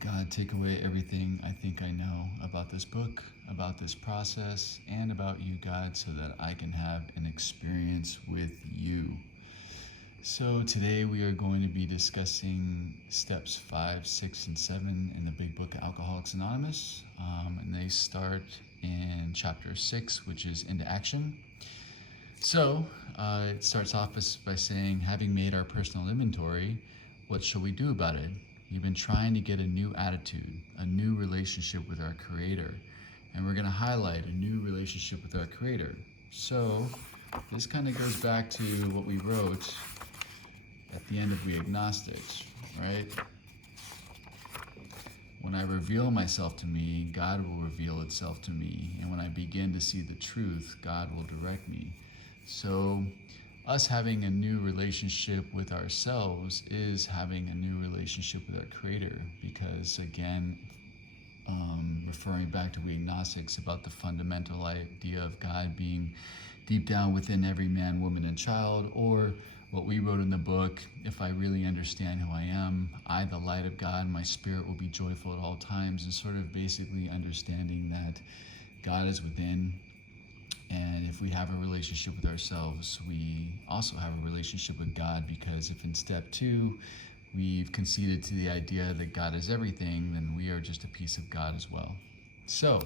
God, take away everything I think I know about this book, about this process, and about you, God, so that I can have an experience with you. So today we are going to be discussing steps 5, 6, and 7 in the big book Alcoholics Anonymous. And they start in chapter 6, which is into action. So it starts off by saying, having made our personal inventory, what shall we do about it? You've been trying to get a new attitude, a new relationship with our Creator. And we're going to highlight a new relationship with our Creator. So this kind of goes back to what we wrote at the end of We Agnostics, right? When I reveal myself to me, God will reveal itself to me. And when I begin to see the truth, God will direct me. So us having a new relationship with ourselves is having a new relationship with our Creator, because again, referring back to We Agnostics about the fundamental idea of God being deep down within every man, woman, and child, or what we wrote in the book, if I really understand who I am, I, the light of God, my spirit will be joyful at all times, and sort of basically understanding that God is within. And if we have a relationship with ourselves, we also have a relationship with God, because if in step 2, we've conceded to the idea that God is everything, then we are just a piece of God as well. So,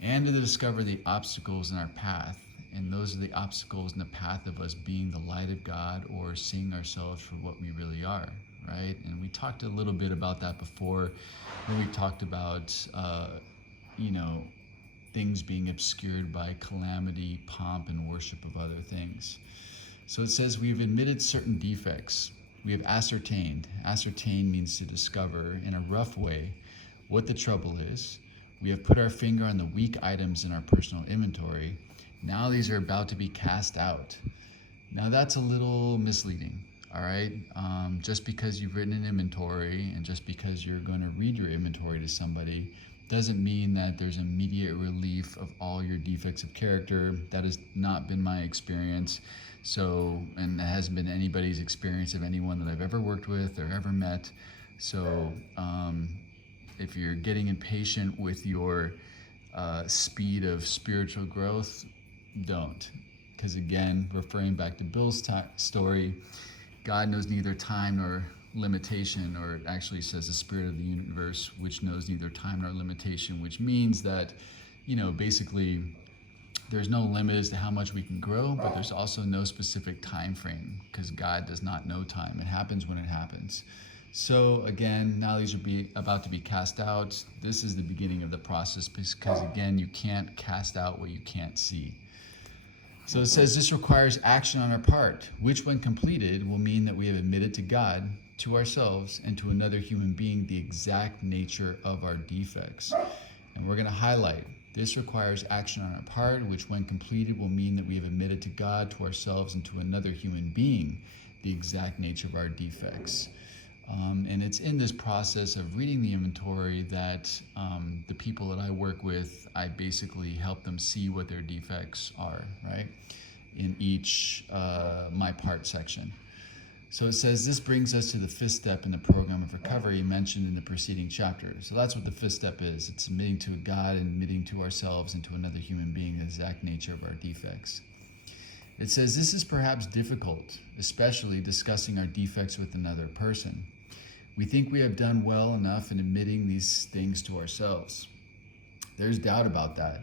and to discover the obstacles in our path, and those are the obstacles in the path of us being the light of God, or seeing ourselves for what we really are, right? And we talked a little bit about that before, when we talked about, things being obscured by calamity, pomp, and worship of other things. So it says, we've admitted certain defects. We have ascertained. Ascertain means to discover in a rough way what the trouble is. We have put our finger on the weak items in our personal inventory. Now these are about to be cast out. Now that's a little misleading, all right? Just because you've written an inventory and just because you're going to read your inventory to somebody doesn't mean that there's immediate relief of all your defects of character. That has not been my experience. So, and that hasn't been anybody's experience of anyone that I've ever worked with or ever met. So, if you're getting impatient with your speed of spiritual growth, don't. Because again, referring back to Bill's story, God knows neither time nor limitation, or it actually says the spirit of the universe, which knows neither time nor limitation, which means that, basically there's no limit as to how much we can grow, but there's also no specific time frame, because God does not know time. It happens when it happens. So again, now these are about to be cast out. This is the beginning of the process, because again, you can't cast out what you can't see. So it says this requires action on our part, which when completed will mean that we have admitted to God, to ourselves, and to another human being the exact nature of our defects. And we're going to highlight, this requires action on our part, which when completed will mean that we have admitted to God, to ourselves, and to another human being the exact nature of our defects. And it's in this process of reading the inventory that the people that I work with, I basically help them see what their defects are, right? In each my part section. So it says, this brings us to the 5th step in the program of recovery mentioned in the preceding chapter. So that's what the 5th step is. It's admitting to God, and admitting to ourselves and to another human being the exact nature of our defects. It says, this is perhaps difficult, especially discussing our defects with another person. We think we have done well enough in admitting these things to ourselves. There's doubt about that.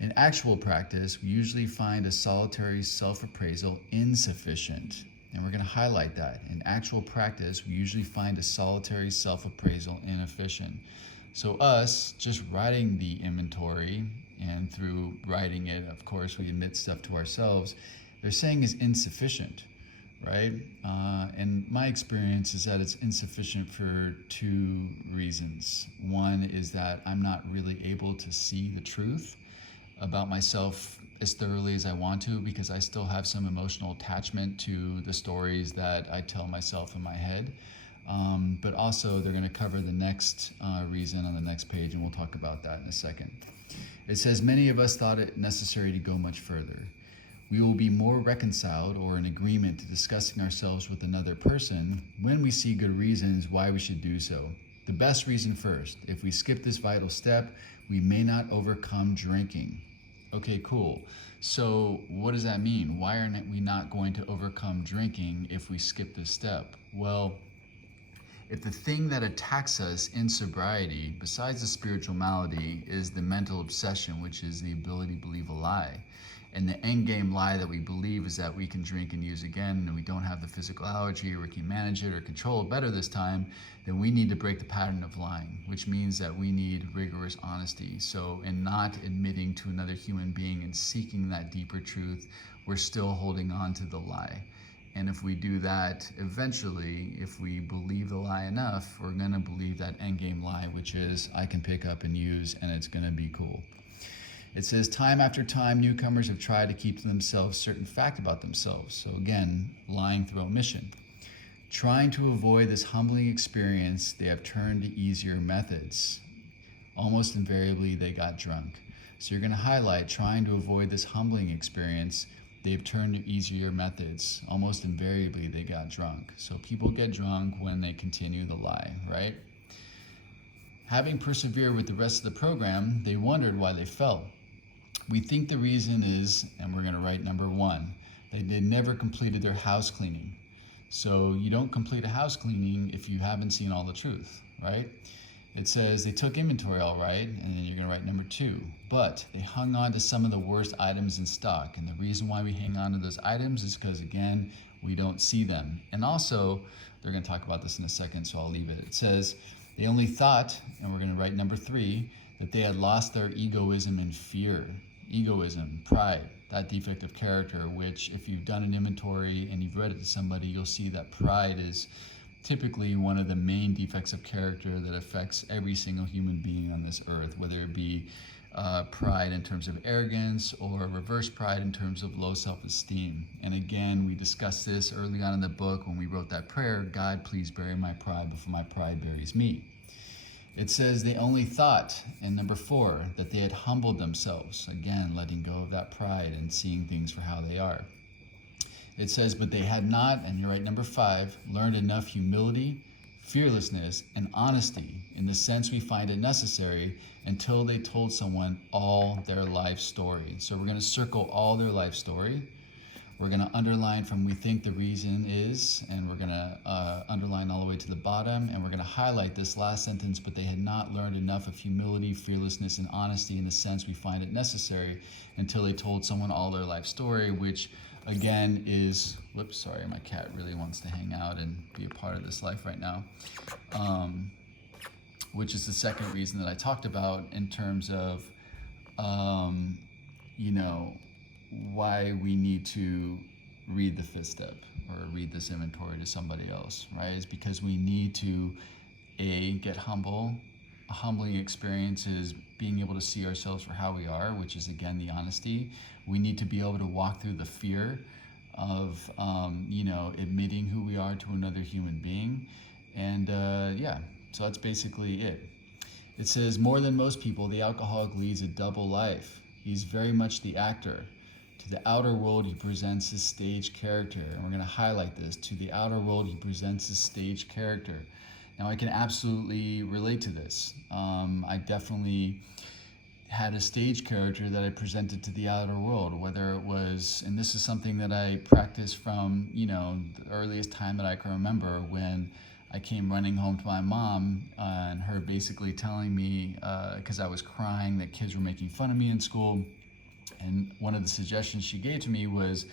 In actual practice, we usually find a solitary self-appraisal insufficient. And we're going to highlight that. In actual practice, we usually find a solitary self-appraisal inefficient. So us just writing the inventory, and through writing it, of course, we admit stuff to ourselves, they're saying is insufficient, right? And my experience is that it's insufficient for 2 reasons. One is that I'm not really able to see the truth about myself as thoroughly as I want to, because I still have some emotional attachment to the stories that I tell myself in my head. But also they're going to cover the next reason on the next page, and we'll talk about that in a second. It says, many of us thought it necessary to go much further. We will be more reconciled or in agreement to discussing ourselves with another person when we see good reasons why we should do so. The best reason first. If we skip this vital step, we may not overcome drinking. Okay, cool. So what does that mean? Why are we not going to overcome drinking if we skip this step? Well, if the thing that attacks us in sobriety, besides the spiritual malady, is the mental obsession, which is the ability to believe a lie, and the end game lie that we believe is that we can drink and use again and we don't have the physical allergy, or we can manage it or control it better this time, then we need to break the pattern of lying, which means that we need rigorous honesty. So in not admitting to another human being and seeking that deeper truth, we're still holding on to the lie. And if we do that, eventually, if we believe the lie enough, we're gonna believe that endgame lie, which is, I can pick up and use and it's gonna be cool. It says, time after time, newcomers have tried to keep to themselves certain fact about themselves. So again, lying through omission. Trying to avoid this humbling experience, they have turned to easier methods. Almost invariably, they got drunk. So you're gonna highlight, trying to avoid this humbling experience, they've turned to easier methods. Almost invariably, they got drunk. So people get drunk when they continue the lie, right? Having persevered with the rest of the program, they wondered why they fell. We think the reason is, and we're gonna write number 1, they never completed their house cleaning. So you don't complete a house cleaning if you haven't seen all the truth, right? It says they took inventory all right, and then you're gonna write number 2, but they hung on to some of the worst items in stock. And the reason why we hang on to those items is because, again, we don't see them. And also, they're gonna talk about this in a second, so I'll leave it. It says they only thought, and we're gonna write number 3, that they had lost their egoism and fear. Egoism, pride, that defect of character, which if you've done an inventory and you've read it to somebody, you'll see that pride is typically one of the main defects of character that affects every single human being on this earth, whether it be pride in terms of arrogance or reverse pride in terms of low self-esteem. And again, we discussed this early on in the book when we wrote that prayer, God, please bury my pride before my pride buries me. It says they only thought, in number 4, that they had humbled themselves. Again, letting go of that pride and seeing things for how they are. It says, but they had not, and you're right, number 5, learned enough humility, fearlessness, and honesty in the sense we find it necessary until they told someone all their life story. So we're going to circle all their life story. We're going to underline from we think the reason is, and we're going to underline all the way to the bottom, and we're going to highlight this last sentence, but they had not learned enough of humility, fearlessness, and honesty in the sense we find it necessary until they told someone all their life story, which again is, whoops, sorry, my cat really wants to hang out and be a part of this life right now, which is the second reason that I talked about in terms of, you know, why we need to read the 5th step or read this inventory to somebody else, right? Is because we need to, A, get humble. A humbling experience is being able to see ourselves for how we are, which is, again, the honesty. We need to be able to walk through the fear of, you know, admitting who we are to another human being. And yeah, so that's basically it. It says, more than most people, the alcoholic leads a double life. He's very much the actor. To the outer world, he presents his stage character. And we're going to highlight this. To the outer world, he presents his stage character. Now, I can absolutely relate to this. I definitely had a stage character that I presented to the outer world, whether it was, and this is something that I practiced from, you know, the earliest time that I can remember, when I came running home to my mom and her basically telling me, because I was crying, that kids were making fun of me in school. And one of the suggestions she gave to me was,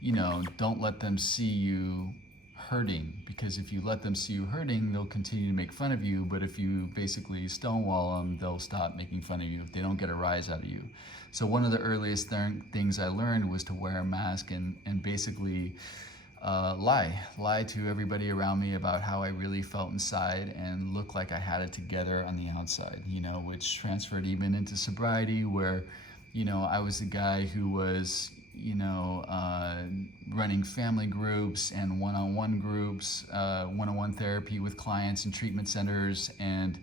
you know, don't let them see you hurting, because if you let them see you hurting, they'll continue to make fun of you. But if you basically stonewall them, they'll stop making fun of you if they don't get a rise out of you. So one of the earliest things I learned was to wear a mask and basically lie to everybody around me about how I really felt inside and look like I had it together on the outside, you know, which transferred even into sobriety, where, you know, I was the guy who was, you know, running family groups and one-on-one groups, one-on-one therapy with clients in treatment centers, and,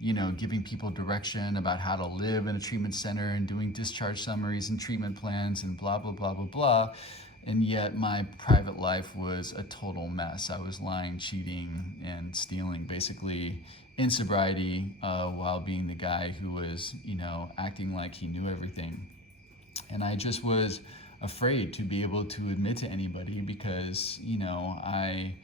you know, giving people direction about how to live in a treatment center and doing discharge summaries and treatment plans and blah, blah, blah, blah, blah. And yet my private life was a total mess. I was lying, cheating, and stealing basically in sobriety while being the guy who was, acting like he knew everything. And I just was afraid to be able to admit to anybody because, I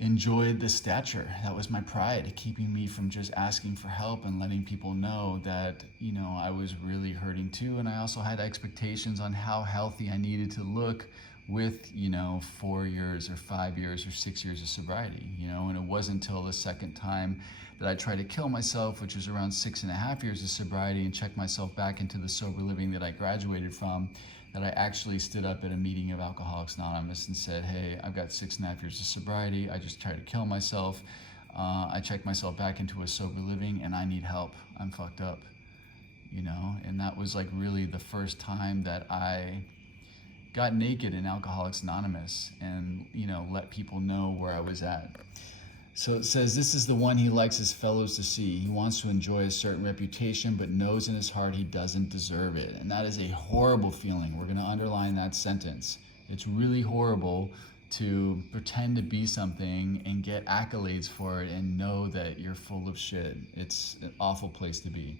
enjoyed the stature. That was my pride, keeping me from just asking for help and letting people know that, I was really hurting too. And I also had expectations on how healthy I needed to look with, 4 years or 5 years or 6 years of sobriety, and it wasn't until the second time that I tried to kill myself, which was around 6.5 years of sobriety, and checked myself back into the sober living that I graduated from, that I actually stood up at a meeting of Alcoholics Anonymous and said, hey, I've got 6.5 years of sobriety. I just tried to kill myself. I checked myself back into a sober living and I need help. I'm fucked up, and that was like really the first time that I got naked in Alcoholics Anonymous and, let people know where I was at. So it says, this is the one he likes his fellows to see. He wants to enjoy a certain reputation, but knows in his heart he doesn't deserve it. And that is a horrible feeling. We're going to underline that sentence. It's really horrible to pretend to be something and get accolades for it and know that you're full of shit. It's an awful place to be.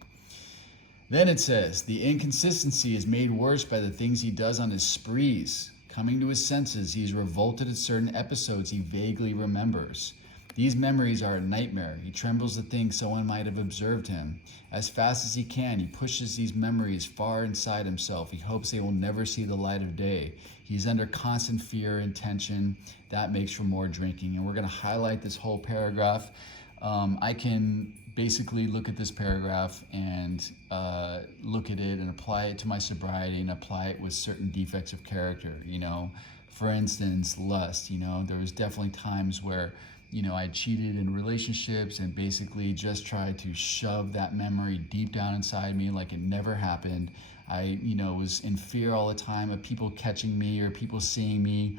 Then it says, the inconsistency is made worse by the things he does on his sprees. Coming to his senses, he's revolted at certain episodes he vaguely remembers. These memories are a nightmare. He trembles to think someone might have observed him. As fast as he can, he pushes these memories far inside himself. He hopes they will never see the light of day. He's under constant fear and tension. That makes for more drinking. And we're going to highlight this whole paragraph. I can basically look at this paragraph and look at it and apply it to my sobriety and apply it with certain defects of character. For instance, lust. There was definitely times where I cheated in relationships and basically just tried to shove that memory deep down inside me like it never happened. I, was in fear all the time of people catching me or people seeing me.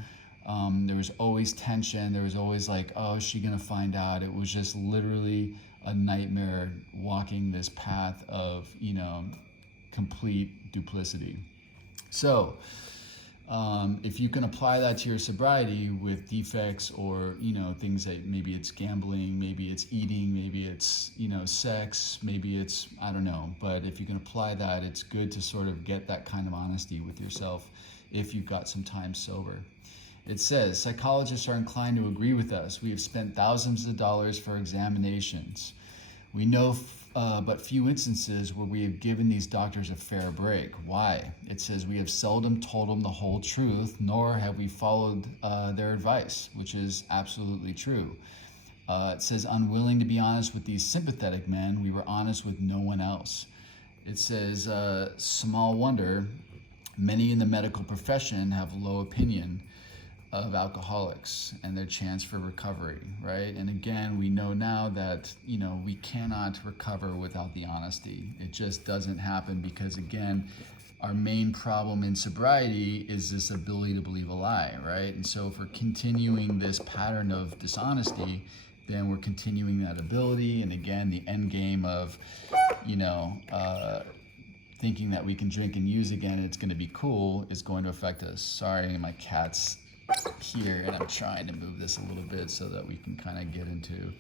There was always tension. There was always like, oh, is she gonna find out? It was just literally a nightmare walking this path of, complete duplicity. So, if you can apply that to your sobriety with defects or, things that maybe it's gambling, maybe it's eating, maybe it's, sex, maybe it's, I don't know. But if you can apply that, it's good to sort of get that kind of honesty with yourself if you've got some time sober. It says, psychologists are inclined to agree with us. We have spent thousands of dollars for examinations. We know but few instances where we have given these doctors a fair break. Why? It says we have seldom told them the whole truth, nor have we followed their advice, which is absolutely true. It says, unwilling to be honest with these sympathetic men, we were honest with no one else. It says, small wonder, many in the medical profession have low opinion of alcoholics and their chance for recovery, right? And again, we know now that, we cannot recover without the honesty. It just doesn't happen because, again, our main problem in sobriety is this ability to believe a lie, right? And so if we're continuing this pattern of dishonesty, then we're continuing that ability. And again, the end game of, thinking that we can drink and use again and it's going to be cool is going to affect us. Sorry, my cat's here and I'm trying to move this a little bit so that we can kind of get into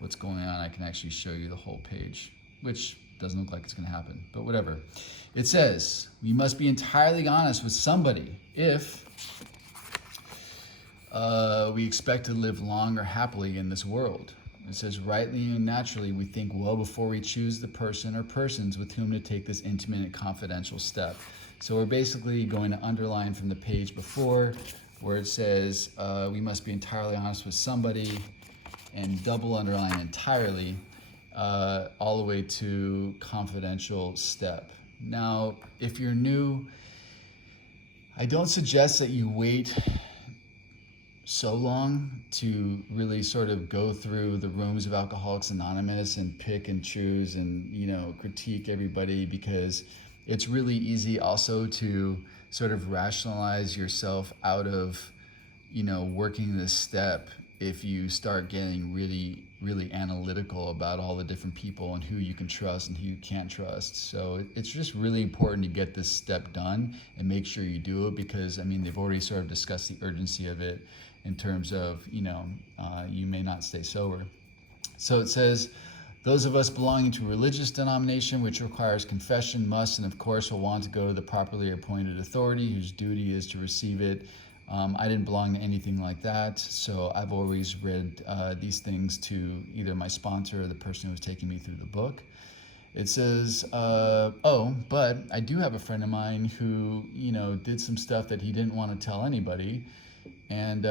what's going on. I can actually show you the whole page, which doesn't look like it's going to happen, but whatever. It says, we must be entirely honest with somebody if we expect to live long or happily in this world. It says, rightly and naturally, we think well before we choose the person or persons with whom to take this intimate and confidential step. So we're basically going to underline from the page before where it says we must be entirely honest with somebody, and double underline entirely all the way to confidential step. Now, if you're new, I don't suggest that you wait so long to really sort of go through the rooms of Alcoholics Anonymous and pick and choose and, critique everybody, because it's really easy also to sort of rationalize yourself out of, working this step if you start getting really, really analytical about all the different people and who you can trust and who you can't trust. So it's just really important to get this step done and make sure you do it, because, they've already sort of discussed the urgency of it in terms of, you may not stay sober. So it says, those of us belonging to a religious denomination which requires confession must and of course will want to go to the properly appointed authority whose duty is to receive it. I didn't belong to anything like that, so I've always read these things to either my sponsor or the person who was taking me through the book. It says, but I do have a friend of mine who, did some stuff that he didn't want to tell anybody. And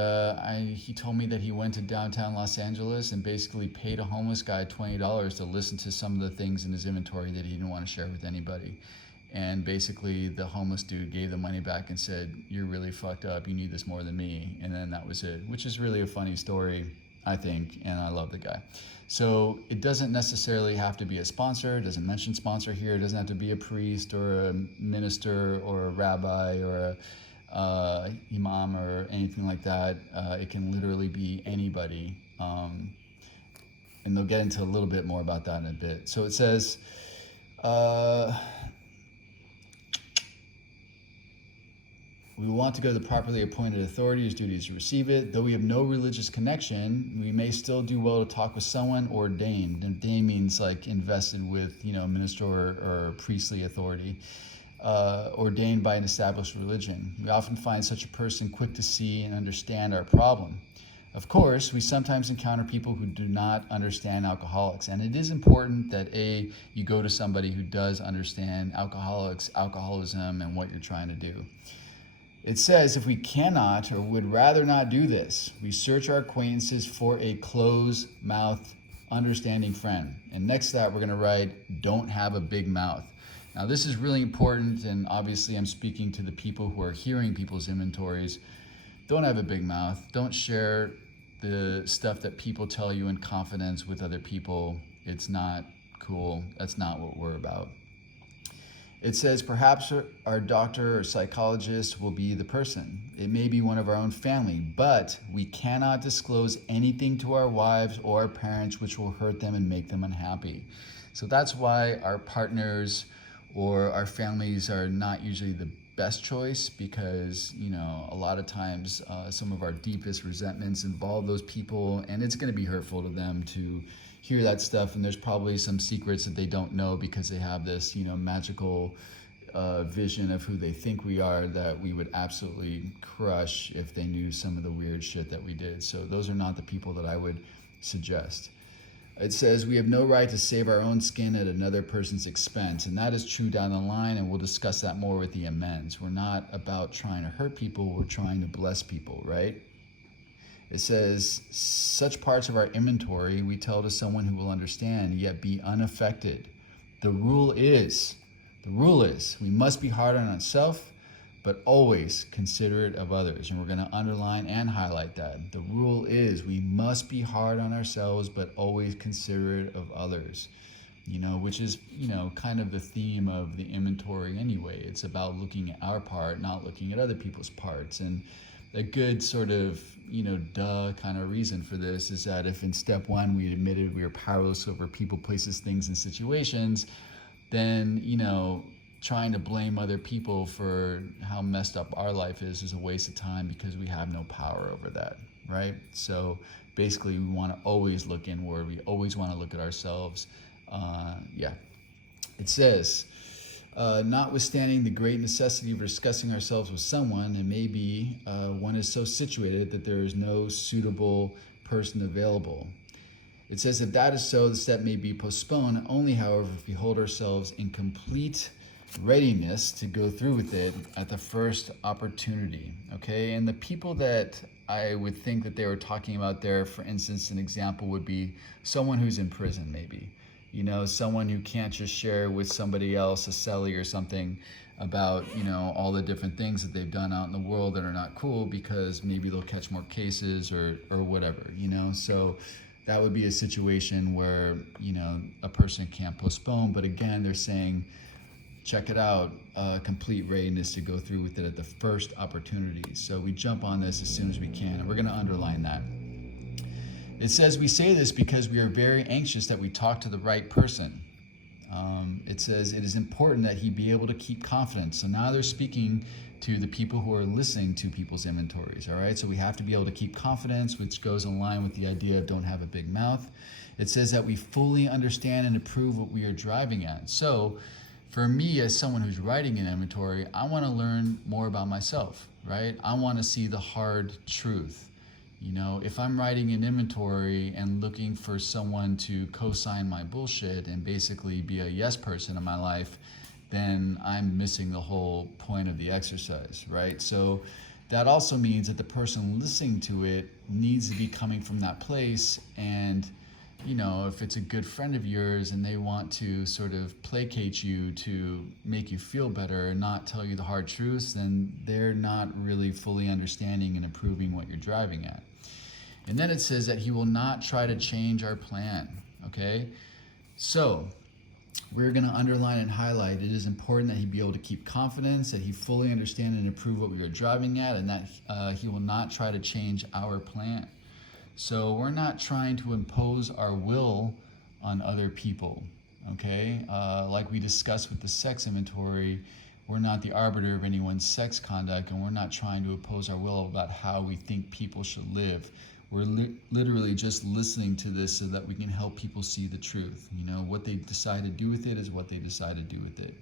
he told me that he went to downtown Los Angeles and basically paid a homeless guy $20 to listen to some of the things in his inventory that he didn't want to share with anybody. And basically the homeless dude gave the money back and said, "You're really fucked up. You need this more than me." And then that was it, which is really a funny story, I think, and I love the guy. So it doesn't necessarily have to be a sponsor. It doesn't mention sponsor here. It doesn't have to be a priest or a minister or a rabbi or a imam or anything like that. It can literally be anybody. And they'll get into a little bit more about that in a bit. So it says, we want to go to the properly appointed authority whose duty is to receive it. Though we have no religious connection, we may still do well to talk with someone ordained. And ordained means like invested with, minister or priestly authority. Ordained by an established religion. We often find such a person quick to see and understand our problem. Of course, we sometimes encounter people who do not understand alcoholics, and it is important that you go to somebody who does understand alcoholics, alcoholism, and what you're trying to do. It says, if we cannot or would rather not do this, we search our acquaintances for a closed-mouthed, understanding friend. And next to that, we're going to write, don't have a big mouth. Now, this is really important, and obviously I'm speaking to the people who are hearing people's inventories. Don't have a big mouth. Don't share the stuff that people tell you in confidence with other people. It's not cool. That's not what we're about. It says, perhaps our doctor or psychologist will be the person. It may be one of our own family, but we cannot disclose anything to our wives or our parents which will hurt them and make them unhappy. So that's why our partners or our families are not usually the best choice, because a lot of times some of our deepest resentments involve those people, and it's going to be hurtful to them to hear that stuff. And there's probably some secrets that they don't know because they have this magical vision of who they think we are that we would absolutely crush if they knew some of the weird shit that we did. So those are not the people that I would suggest. It says we have no right to save our own skin at another person's expense. And that is true down the line, and we'll discuss that more with the amends. We're not about trying to hurt people, we're trying to bless people, right? It says, such parts of our inventory we tell to someone who will understand, yet be unaffected. The rule is, we must be hard on ourselves, but always considerate of others. And we're going to underline and highlight that. The rule is we must be hard on ourselves, but always considerate of others, which is, kind of the theme of the inventory anyway. It's about looking at our part, not looking at other people's parts. And a good sort of, kind of reason for this is that if in step one we admitted we were powerless over people, places, things, and situations, then, trying to blame other people for how messed up our life is a waste of time, because we have no power over that, right? So basically we want to always look inward. We always want to look at ourselves. It says, notwithstanding the great necessity of discussing ourselves with someone, and maybe one is so situated that there is no suitable person available. It says if that is so, the step may be postponed, only, however, if we hold ourselves in complete readiness to go through with it at the first opportunity, okay? And the people that I would think that they were talking about there, for instance, an example would be someone who's in prison, maybe. Someone who can't just share with somebody else, a cellie or something, about, all the different things that they've done out in the world that are not cool, because maybe they'll catch more cases or whatever, So that would be a situation where, a person can't postpone. But again, they're saying, check it out, complete readiness to go through with it at the first opportunity. So we jump on this as soon as we can, and we're going to underline that. It says we say this because we are very anxious that we talk to the right person. It says it is important that he be able to keep confidence. So now they're speaking to the people who are listening to people's inventories, all right? So we have to be able to keep confidence, which goes in line with the idea of don't have a big mouth. It says that we fully understand and approve what we are driving at. So for me, as someone who's writing an inventory, I want to learn more about myself, right? I want to see the hard truth. You know, if I'm writing an inventory and looking for someone to co-sign my bullshit and basically be a yes person in my life, then I'm missing the whole point of the exercise, right? So that also means that the person listening to it needs to be coming from that place. And, you know, if it's a good friend of yours and they want to sort of placate you to make you feel better and not tell you the hard truths, then they're not really fully understanding and approving what you're driving at. And then it says that he will not try to change our plan, okay? So we're going to underline and highlight it is important that he be able to keep confidence, that he fully understand and approve what we are driving at, and that he will not try to change our plan. So we're not trying to impose our will on other people, okay? Like we discussed with the sex inventory, we're not the arbiter of anyone's sex conduct, and we're not trying to impose our will about how we think people should live. We're literally just listening to this so that we can help people see the truth. You know, what they decide to do with it is what they decide to do with it.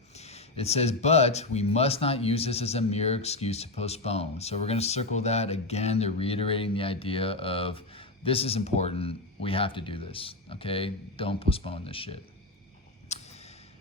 It says, but we must not use this as a mere excuse to postpone. So we're going to circle that. Again, they're reiterating the idea of this is important. We have to do this, okay? Don't postpone this shit.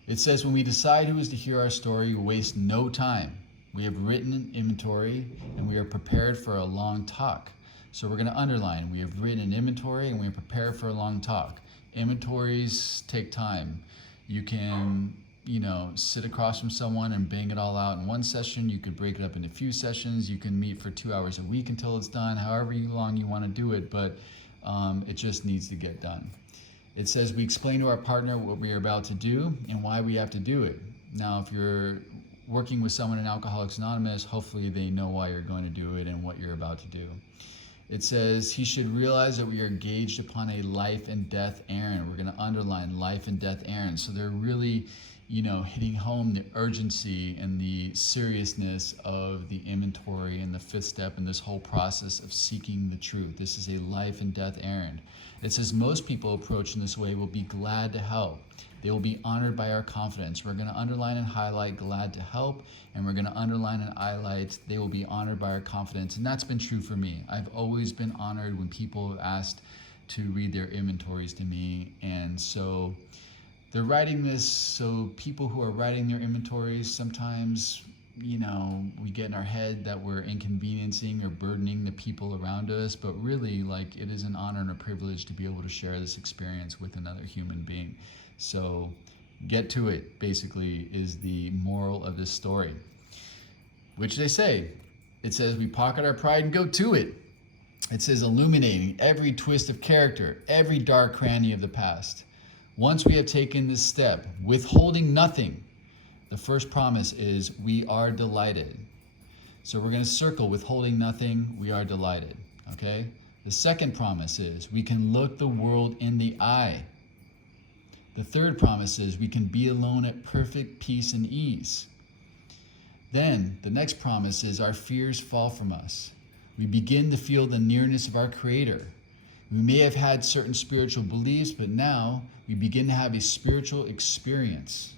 It says, when we decide who is to hear our story, we waste no time. We have written an inventory and we are prepared for a long talk. So we're going to underline, we have written an inventory and we are prepared for a long talk. Inventories take time. You can, you know, sit across from someone and bang it all out in one session. You could break it up into a few sessions. You can meet for 2 hours a week until it's done, however long you want to do it, but it just needs to get done. It says we explain to our partner what we are about to do and why we have to do it. Now, if you're working with someone in Alcoholics Anonymous, hopefully they know why you're going to do it and what you're about to do. It says he should realize that we are engaged upon a life and death errand. We're going to underline life and death errand. So they're really, you know, hitting home the urgency and the seriousness of the inventory and the fifth step in this whole process of seeking the truth. This is a life and death errand. It says most people approached in this way will be glad to help. They will be honored by our confidence. We're going to underline and highlight glad to help, and we're going to underline and highlight they will be honored by our confidence. And that's been true for me. I've always been honored when people have asked to read their inventories to me. And so they're writing this, so people who are writing their inventories, sometimes, you know, we get in our head that we're inconveniencing or burdening the people around us, but really, like, it is an honor and a privilege to be able to share this experience with another human being. So get to it, basically, is the moral of this story. Which they say, it says we pocket our pride and go to it. It says illuminating every twist of character, every dark cranny of the past. Once we have taken this step, withholding nothing, the first promise is we are delighted. So we're going to circle withholding nothing, we are delighted, okay? The second promise is we can look the world in the eye. The third promise is we can be alone at perfect peace and ease. Then the next promise is our fears fall from us. We begin to feel the nearness of our Creator. We may have had certain spiritual beliefs, but now we begin to have a spiritual experience.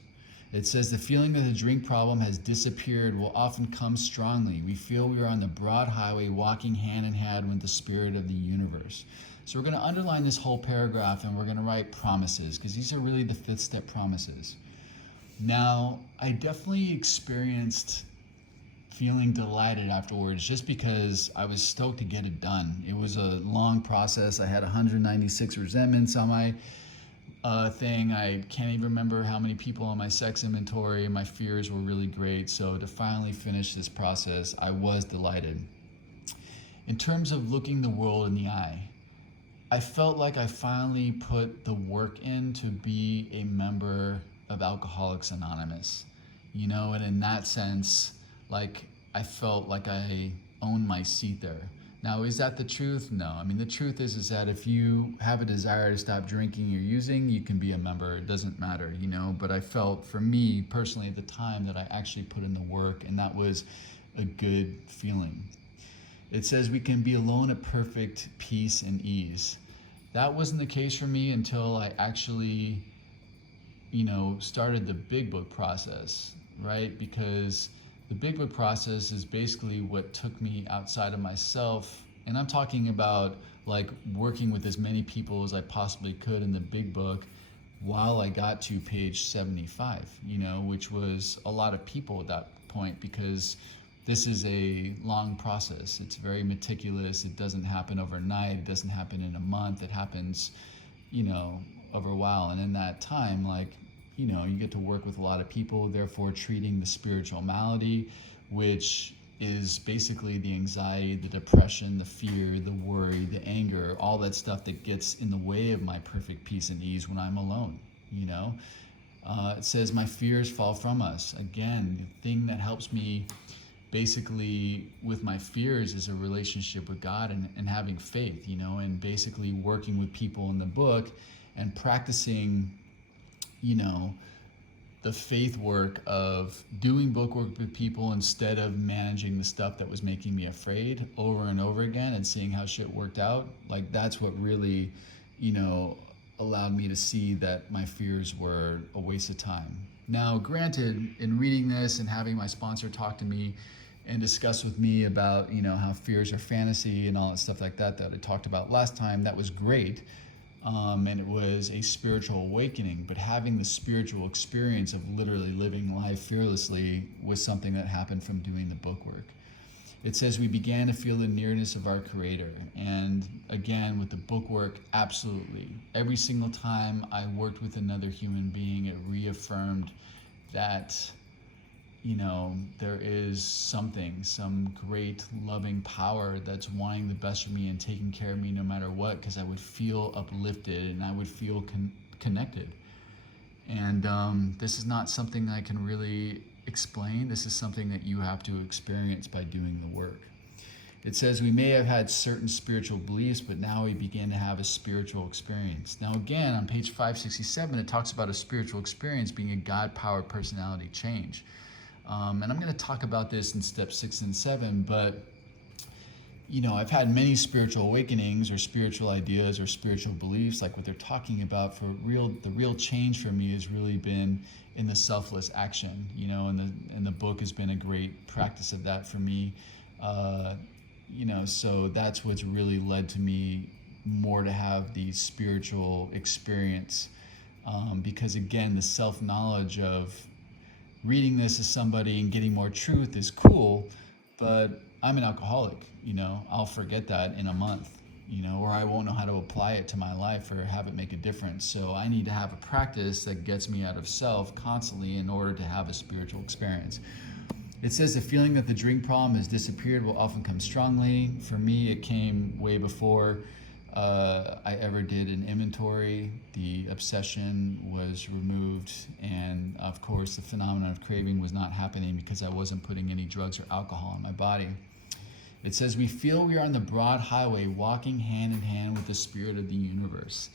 It says the feeling that the drink problem has disappeared will often come strongly. We feel we are on the broad highway walking hand in hand with the spirit of the universe. So we're going to underline this whole paragraph and we're going to write promises, because these are really the fifth step promises. Now, I definitely experienced feeling delighted afterwards just because I was stoked to get it done. It was a long process. I had 196 resentments on my thing. I can't even remember how many people on my sex inventory. My fears were really great. So to finally finish this process, I was delighted. In terms of looking the world in the eye, I felt like I finally put the work in to be a member of Alcoholics Anonymous, you know, and in that sense, like, I felt like I owned my seat there. Now, is that the truth? No. I mean, the truth is that if you have a desire to stop drinking or using, you can be a member. It doesn't matter, you know, but I felt, for me personally at the time, that I actually put in the work, and that was a good feeling. It says we can be alone at perfect peace and ease. That wasn't the case for me until I actually, started the big book process, right? Because the big book process is basically what took me outside of myself. And I'm talking about like working with as many people as I possibly could in the big book while I got to page 75, which was a lot of people at that point, because this is a long process. It's very meticulous. It doesn't happen overnight. It doesn't happen in a month. It happens, over a while. And in that time, you get to work with a lot of people, therefore treating the spiritual malady, which is basically the anxiety, the depression, the fear, the worry, the anger, all that stuff that gets in the way of my perfect peace and ease when I'm alone. It says my fears fall from us. Again, the thing that helps me basically with my fears is a relationship with God and having faith, and basically working with people in the book and practicing, the faith work of doing book work with people instead of managing the stuff that was making me afraid over and over again and seeing how shit worked out. Like, that's what really, allowed me to see that my fears were a waste of time. Now, granted, in reading this and having my sponsor talk to me and discuss with me about, how fears are fantasy and all that stuff like that I talked about last time, that was great. And it was a spiritual awakening, but having the spiritual experience of literally living life fearlessly was something that happened from doing the book work. It says we began to feel the nearness of our Creator. And again, with the book work, absolutely. Every single time I worked with another human being, it reaffirmed that, there is some great loving power that's wanting the best for me and taking care of me no matter what, because I would feel uplifted and I would feel connected. And this is not something I can really explain. This is something that you have to experience by doing the work. It says we may have had certain spiritual beliefs, but now we begin to have a spiritual experience. Now again, on page 567, it talks about a spiritual experience being a God-powered personality change. And I'm going to talk about this in steps 6 and 7, but I've had many spiritual awakenings or spiritual ideas or spiritual beliefs, like what they're talking about. The real change for me has really been in the selfless action, and the book has been a great practice of that for me. So that's what's really led to me more to have the spiritual experience, because again, the self-knowledge of reading this as somebody and getting more truth is cool, but I'm an alcoholic, I'll forget that in a month, or I won't know how to apply it to my life or have it make a difference. So I need to have a practice that gets me out of self constantly in order to have a spiritual experience. It says the feeling that the drink problem has disappeared will often come strongly. For me, it came way before I ever did an inventory. The obsession was removed, and of course the phenomenon of craving was not happening because I wasn't putting any drugs or alcohol in my body. It says we feel we are on the broad highway walking hand in hand with the spirit of the universe.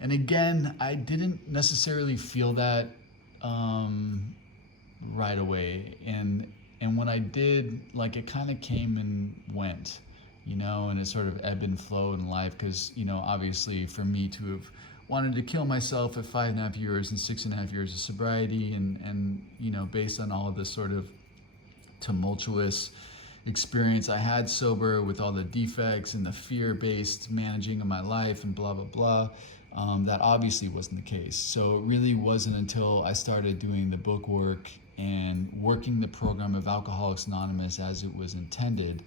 And again, I didn't necessarily feel that right away, and when I did, it kind of came and went, and it sort of ebbed and flowed in life, because obviously for me to have wanted to kill myself at 5.5 years and 6.5 years of sobriety, and based on all of this sort of tumultuous experience I had sober with all the defects and the fear-based managing of my life and blah blah blah, that obviously wasn't the case. So it really wasn't until I started doing the book work and working the program of Alcoholics Anonymous as it was intended,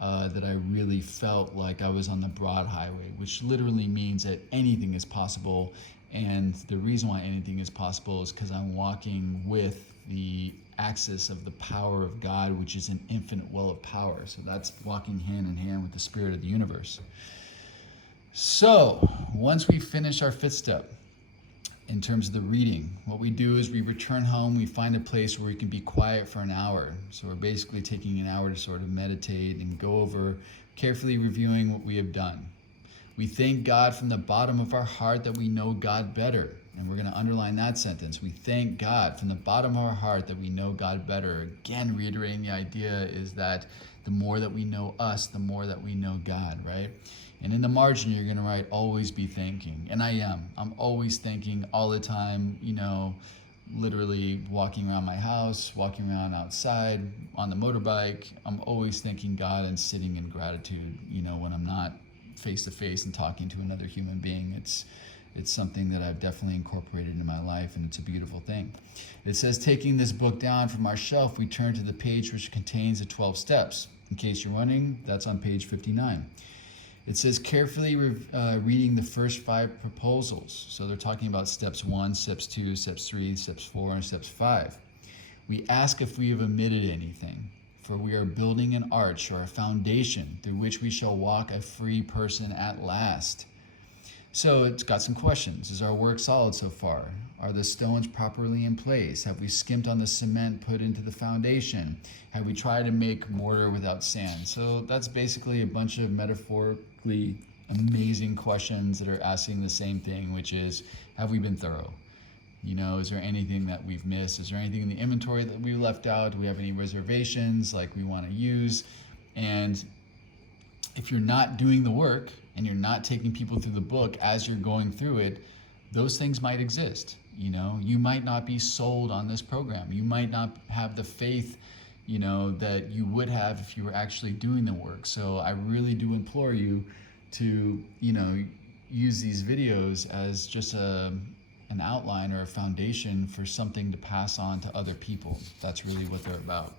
that I really felt like I was on the broad highway, which literally means that anything is possible. And the reason why anything is possible is because I'm walking with the axis of the power of God, which is an infinite well of power. So that's walking hand in hand with the spirit of the universe. So once we finish our 5th step, in terms of the reading, what we do is we return home, we find a place where we can be quiet for an hour. So we're basically taking an hour to sort of meditate and go over, carefully reviewing what we have done. We thank God from the bottom of our heart that we know God better. And we're going to underline that sentence. We thank God from the bottom of our heart that we know God better. Again, reiterating the idea is that the more that we know us, the more that we know God, right? And in the margin, you're going to write, always be thanking. And I am. I'm always thanking all the time, literally walking around my house, walking around outside, on the motorbike. I'm always thanking God and sitting in gratitude, when I'm not face to face and talking to another human being. It's something that I've definitely incorporated into my life, and it's a beautiful thing. It says, taking this book down from our shelf, we turn to the page which contains the 12 steps. In case you're wondering, that's on page 59. It says, carefully reading the first 5 proposals. So they're talking about steps 1, steps 2, steps 3, steps 4, and steps 5. We ask if we have omitted anything, for we are building an arch or a foundation through which we shall walk a free person at last. So it's got some questions. Is our work solid so far? Are the stones properly in place? Have we skimped on the cement put into the foundation? Have we tried to make mortar without sand? So that's basically a bunch of metaphorically amazing questions that are asking the same thing, which is, have we been thorough? Is there anything that we've missed? Is there anything in the inventory that we left out? Do we have any reservations like we want to use? And if you're not doing the work and you're not taking people through the book as you're going through it, those things might exist. You might not be sold on this program. You might not have the faith, that you would have if you were actually doing the work. So I really do implore you to, use these videos as just an outline or a foundation for something to pass on to other people. That's really what they're about.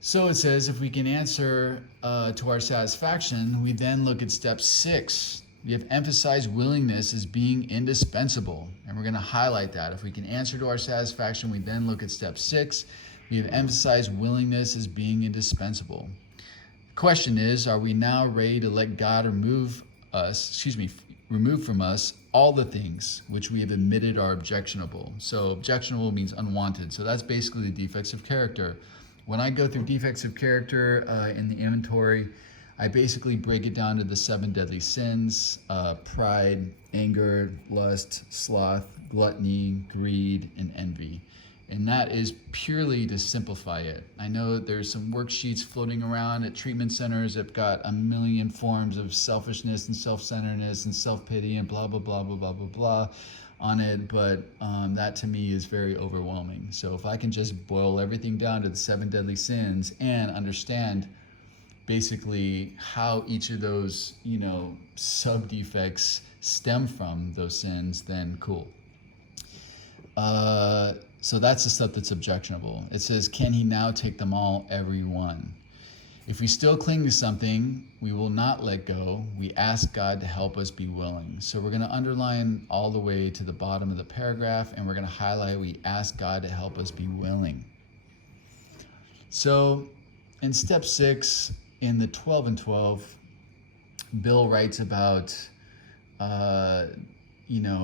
So it says, if we can answer to our satisfaction, we then look at step 6. We have emphasized willingness as being indispensable. And we're going to highlight that. If we can answer to our satisfaction, we then look at step 6. We have emphasized willingness as being indispensable. The question is, are we now ready to let God remove from us all the things which we have admitted are objectionable? So objectionable means unwanted. So that's basically the defects of character. When I go through defects of character in the inventory, I basically break it down to the 7 deadly sins: pride, anger, lust, sloth, gluttony, greed, and envy. And that is purely to simplify it. I know there's some worksheets floating around at treatment centers that have got a million forms of selfishness and self-centeredness and self-pity and blah, blah, blah, blah, blah, blah, blah on it, but that to me is very overwhelming. So if I can just boil everything down to the 7 deadly sins and understand basically how each of those, sub-defects stem from those sins, then cool. So that's the stuff that's objectionable. It says, can he now take them all, every one? If we still cling to something, we will not let go. We ask God to help us be willing. So we're going to underline all the way to the bottom of the paragraph, and we're going to highlight, we ask God to help us be willing. So in step 6, in the 12 and 12, Bill writes about,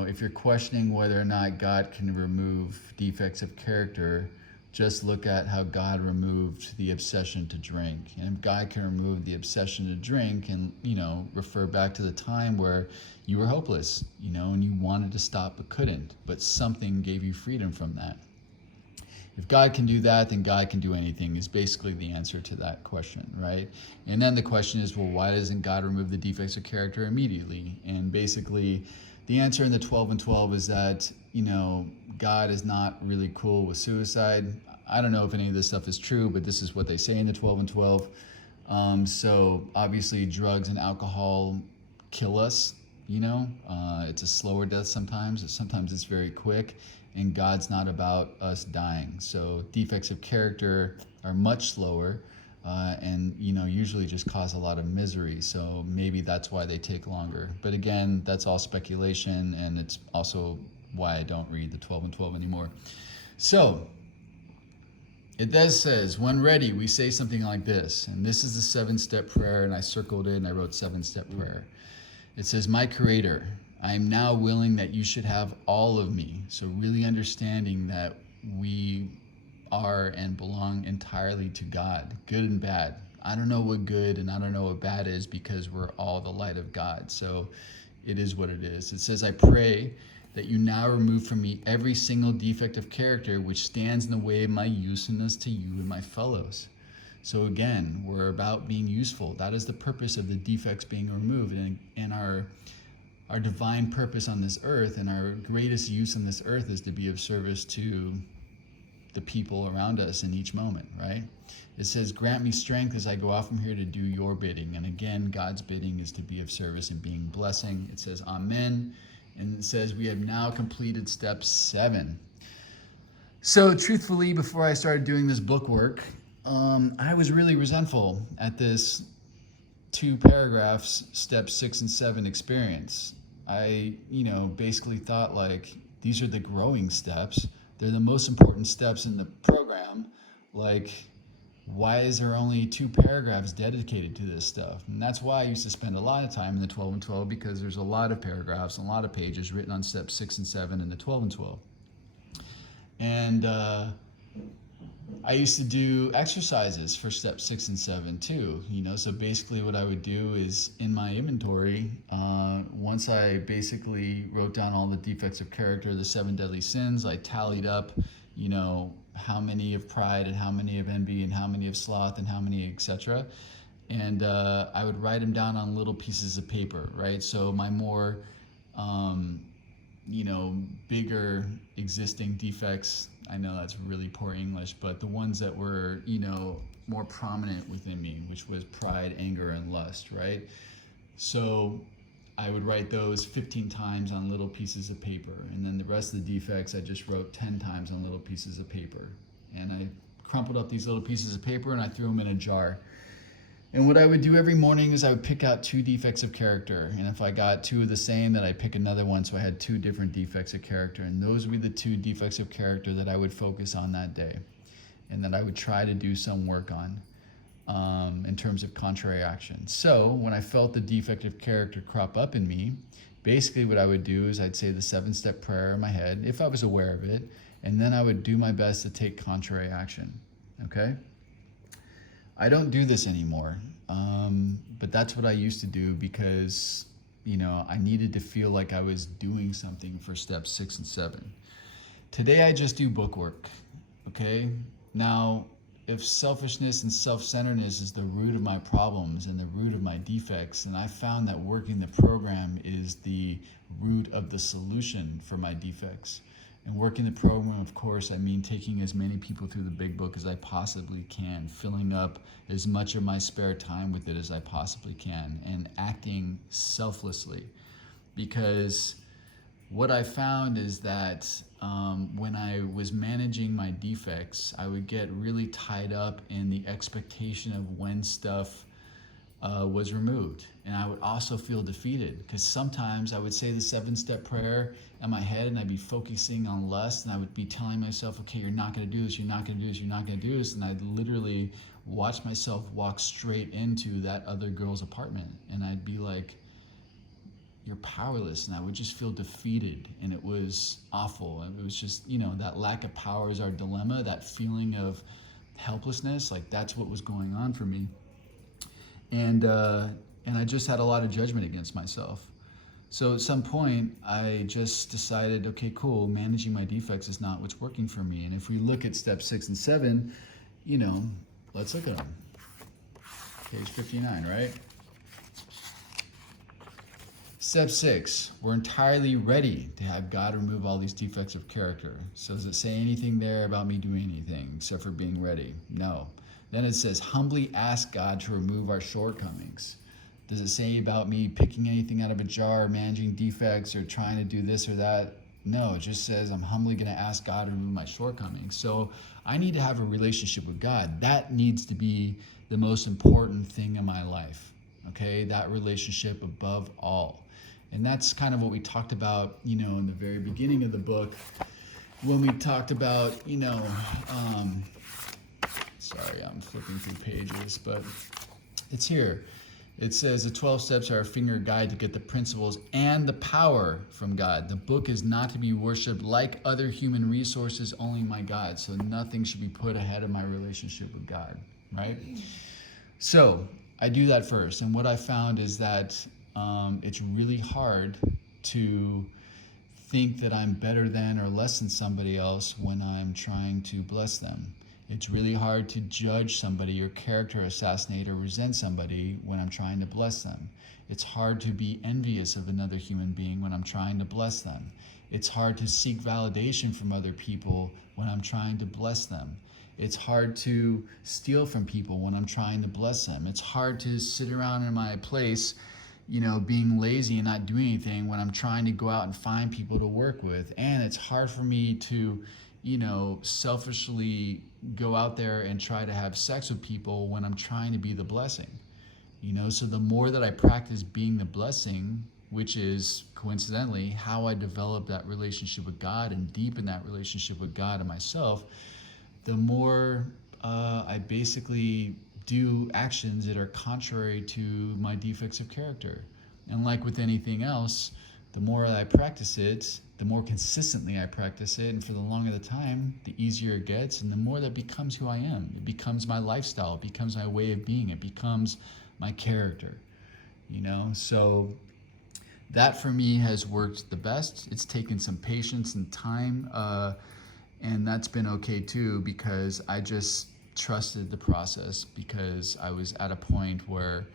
if you're questioning whether or not God can remove defects of character, just look at how God removed the obsession to drink. And if God can remove the obsession to drink and, refer back to the time where you were hopeless, and you wanted to stop but couldn't, but something gave you freedom from that. If God can do that, then God can do anything, is basically the answer to that question, right? And then the question is, well, why doesn't God remove the defects of character immediately? And basically, the answer in the 12 and 12 is that, God is not really cool with suicide. I don't know if any of this stuff is true, but this is what they say in the 12 and 12. So obviously drugs and alcohol kill us, it's a slower death sometimes. Sometimes it's very quick, and God's not about us dying. So defects of character are much slower and, usually just cause a lot of misery. So maybe that's why they take longer. But again, that's all speculation, and it's also why I don't read the 12 and 12 anymore. So it then says, when ready, we say something like this. And this is the 7-step prayer, and I circled it and I wrote 7-step prayer. It says, my Creator, I am now willing that you should have all of me. So really understanding that we are and belong entirely to God, good and bad. I don't know what good and I don't know what bad is, because we're all the light of God. So it is what it is. It says, I pray that you now remove from me every single defect of character which stands in the way of my usefulness to you and my fellows. So again, we're about being useful. That is the purpose of the defects being removed. And our divine purpose on this earth and our greatest use on this earth is to be of service to the people around us in each moment, right? It says, grant me strength as I go out from here to do your bidding. And again, God's bidding is to be of service and being blessing. It says, amen. And it says, we have now completed step 7. So truthfully, before I started doing this book work, I was really resentful at this 2 paragraphs, step 6 and 7 experience. I, basically thought like, these are the growing steps. They're the most important steps in the program. Like, why is there only 2 paragraphs dedicated to this stuff? And that's why I used to spend a lot of time in the 12 and 12, because there's a lot of paragraphs and a lot of pages written on steps 6 and 7 in the 12 and 12. And I used to do exercises for step 6 and 7 too. So basically what I would do is in my inventory, once I basically wrote down all the defects of character, the 7 deadly sins, I tallied up, how many of pride and how many of envy and how many of sloth and how many, etc. And I would write them down on little pieces of paper, right? So my more, bigger existing defects, I know that's really poor English, but the ones that were, more prominent within me, which was pride, anger, and lust, right? So I would write those 15 times on little pieces of paper. And then the rest of the defects, I just wrote 10 times on little pieces of paper. And I crumpled up these little pieces of paper and I threw them in a jar. And what I would do every morning is I would pick out 2 defects of character. And if I got 2 of the same, then I'd pick another one. So I had 2 different defects of character. And those would be the 2 defects of character that I would focus on that day. And that I would try to do some work on in terms of contrary action. So when I felt the defect of character crop up in me, basically what I would do is I'd say the 7-step prayer in my head, if I was aware of it. And then I would do my best to take contrary action. Okay? I don't do this anymore, but that's what I used to do because, I needed to feel like I was doing something for steps 6 and 7. Today, I just do book work, okay? Now, if selfishness and self-centeredness is the root of my problems and the root of my defects, and I found that working the program is the root of the solution for my defects. And working the program, of course, I mean taking as many people through the big book as I possibly can, filling up as much of my spare time with it as I possibly can, and acting selflessly. Because what I found is that when I was managing my defects, I would get really tied up in the expectation of when stuff was removed. And I would also feel defeated because sometimes I would say the 7-step prayer in my head and I'd be focusing on lust and I would be telling myself, okay, you're not going to do this, you're not going to do this, you're not going to do this. And I'd literally watch myself walk straight into that other girl's apartment. And I'd be like, you're powerless. And I would just feel defeated. And it was awful. It was just, that lack of power is our dilemma, that feeling of helplessness. Like that's what was going on for me. And I just had a lot of judgment against myself. So at some point, I just decided, okay, cool, managing my defects is not what's working for me. And if we look at step 6 and 7, let's look at them. Page 59, right? Step 6, we're entirely ready to have God remove all these defects of character. So does it say anything there about me doing anything except for being ready? No. Then it says, humbly ask God to remove our shortcomings. Does it say about me picking anything out of a jar, managing defects, or trying to do this or that? No, it just says I'm humbly going to ask God to remove my shortcomings. So I need to have a relationship with God. That needs to be the most important thing in my life, okay? That relationship above all. And that's kind of what we talked about, in the very beginning of the book when we talked about, sorry, I'm flipping through pages, but it's here. It says the 12 steps are a finger guide to get the principles and the power from God. The book is not to be worshipped like other human resources, only my God. So nothing should be put ahead of my relationship with God, right? So I do that first. And what I found is that it's really hard to think that I'm better than or less than somebody else when I'm trying to bless them. It's really hard to judge somebody or character assassinate or resent somebody when I'm trying to bless them. It's hard to be envious of another human being when I'm trying to bless them. It's hard to seek validation from other people when I'm trying to bless them. It's hard to steal from people when I'm trying to bless them. It's hard to sit around in my place, being lazy and not doing anything when I'm trying to go out and find people to work with. And it's hard for me to, selfishly go out there and try to have sex with people when I'm trying to be the blessing. So the more that I practice being the blessing, which is coincidentally how I develop that relationship with God and deepen that relationship with God and myself, the more I basically do actions that are contrary to my defects of character. And like with anything else, the more I practice it, the more consistently I practice it, and for the longer the time, the easier it gets, and the more that becomes who I am. It becomes my lifestyle, it becomes my way of being, it becomes my character, So that for me has worked the best. It's taken some patience and time, and that's been okay too, because I just trusted the process, because I was at a point where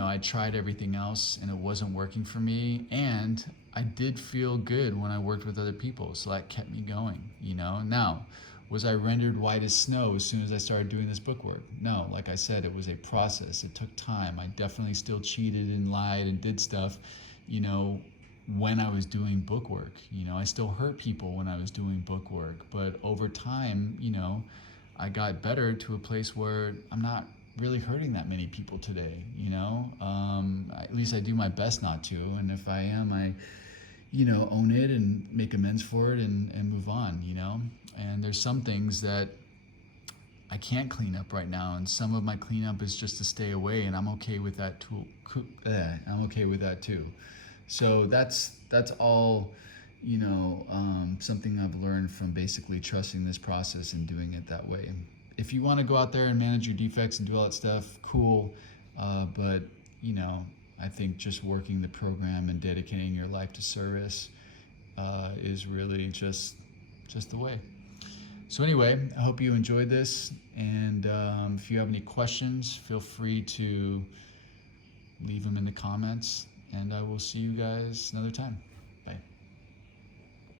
I tried everything else and it wasn't working for me, and I did feel good when I worked with other people, so that kept me going. Now, was I rendered white as snow as soon as I started doing this book work? No, like I said, it was a process. It took time. I definitely still cheated and lied and did stuff, when I was doing book work. I still hurt people when I was doing book work, but over time, I got better to a place where I'm not really hurting that many people today. At least I do my best not to, and if I am, I own it and make amends for it and move on. And there's some things that I can't clean up right now, and some of my cleanup is just to stay away, and I'm okay with that too. I'm okay with that too. So that's all, something I've learned from basically trusting this process and doing it that way. If you want to go out there and manage your defects and do all that stuff, cool. But I think just working the program and dedicating your life to service is really just the way. So anyway, I hope you enjoyed this, and if you have any questions, feel free to leave them in the comments, and I will see you guys another time. Bye.